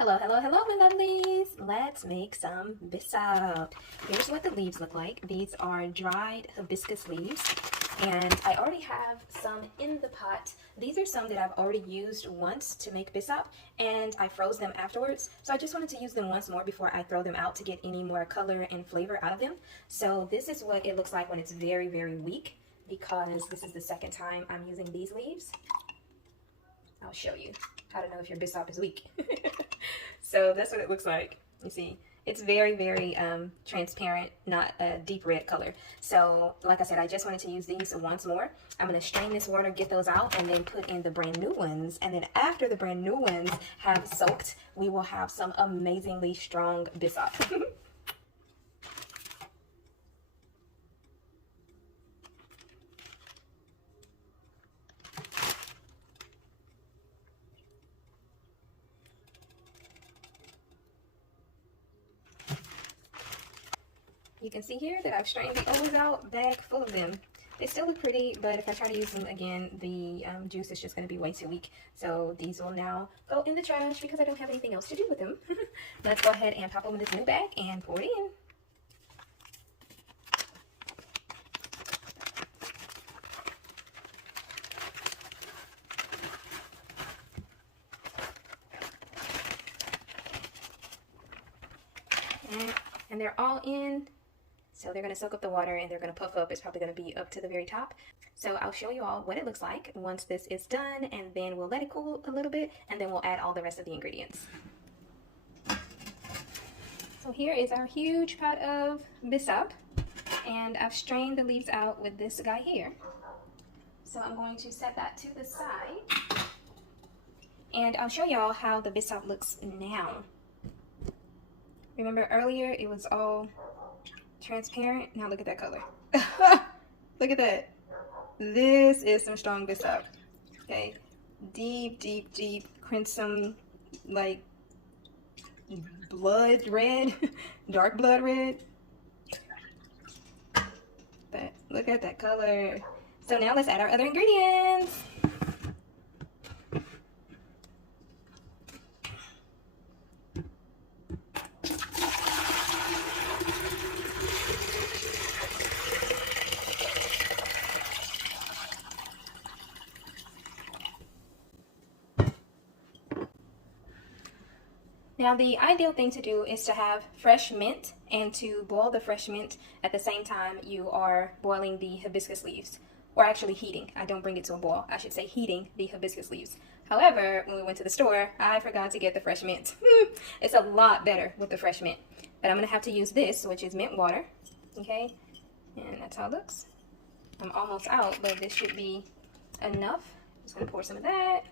Hello, hello, hello, my lovelies. Let's make some Bissap. Here's what the leaves look like. These are dried hibiscus leaves, and I already have some in the pot. These are some that I've already used once to make Bissap, and I froze them afterwards. So I just wanted to use them once more before I throw them out to get any more color and flavor out of them. So this is what it looks like when it's very, very weak, because this is the second time I'm using these leaves. I'll show you how to know if your Bissap is weak. So that's what it looks like. You see, it's very, very transparent, not a deep red color. So like I said, I just wanted to use these once more. I'm going to strain this water, get those out, and then put in the brand new ones. And then after the brand new ones have soaked, we will have some amazingly strong Bissap. You can see here that I've strained the oils out, bag full of them. They still look pretty, but if I try to use them again, the juice is just going to be way too weak. So these will now go in the trash because I don't have anything else to do with them. Let's go ahead and pop open this new bag and pour it in. And they're all in. So they're going to soak up the water and they're going to puff up. It's probably going to be up to the very top. So I'll show you all what it looks like once this is done, and then we'll let it cool a little bit, and then we'll add all the rest of the ingredients. So here is our huge pot of Bissap, and I've strained the leaves out with this guy here. So I'm going to set that to the side, and I'll show y'all how the Bissap looks now. Remember earlier it was all transparent? Now look at that color. Look at that. This is some strong Bissap. Okay, deep, deep, deep crimson, like blood red, dark blood red. But look at that color. So now let's add our other ingredients. Now the ideal thing to do is to have fresh mint and to boil the fresh mint at the same time you are boiling the hibiscus leaves, or actually heating. I don't bring it to a boil. I should say heating the hibiscus leaves. However, when we went to the store, I forgot to get the fresh mint. It's a lot better with the fresh mint. But I'm going to have to use this, which is mint water. Okay, and that's how it looks. I'm almost out, but this should be enough. Just going to pour some of that.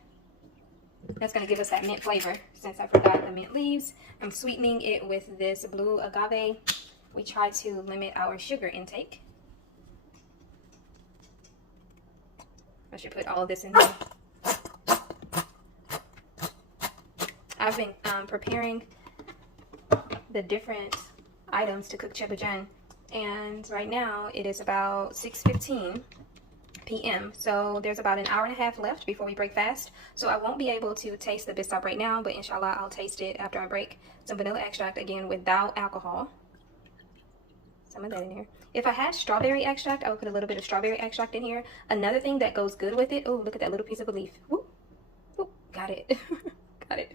That's going to give us that mint flavor since I forgot the mint leaves. I'm sweetening it with this blue agave. We try to limit our sugar intake. I should put all of this in here. I've been preparing the different items to cook chebbijan, and right now it is about 6:15 p.m. So there's about an hour and a half left before we break fast. So I won't be able to taste the Bissap right now, but inshallah I'll taste it after I break. Some vanilla extract, again without alcohol. Some of that in here. If I had strawberry extract, I would put a little bit of strawberry extract in here. Another thing that goes good with it, oh, look at that little piece of a leaf. Whoop, whoop, got it. Got it.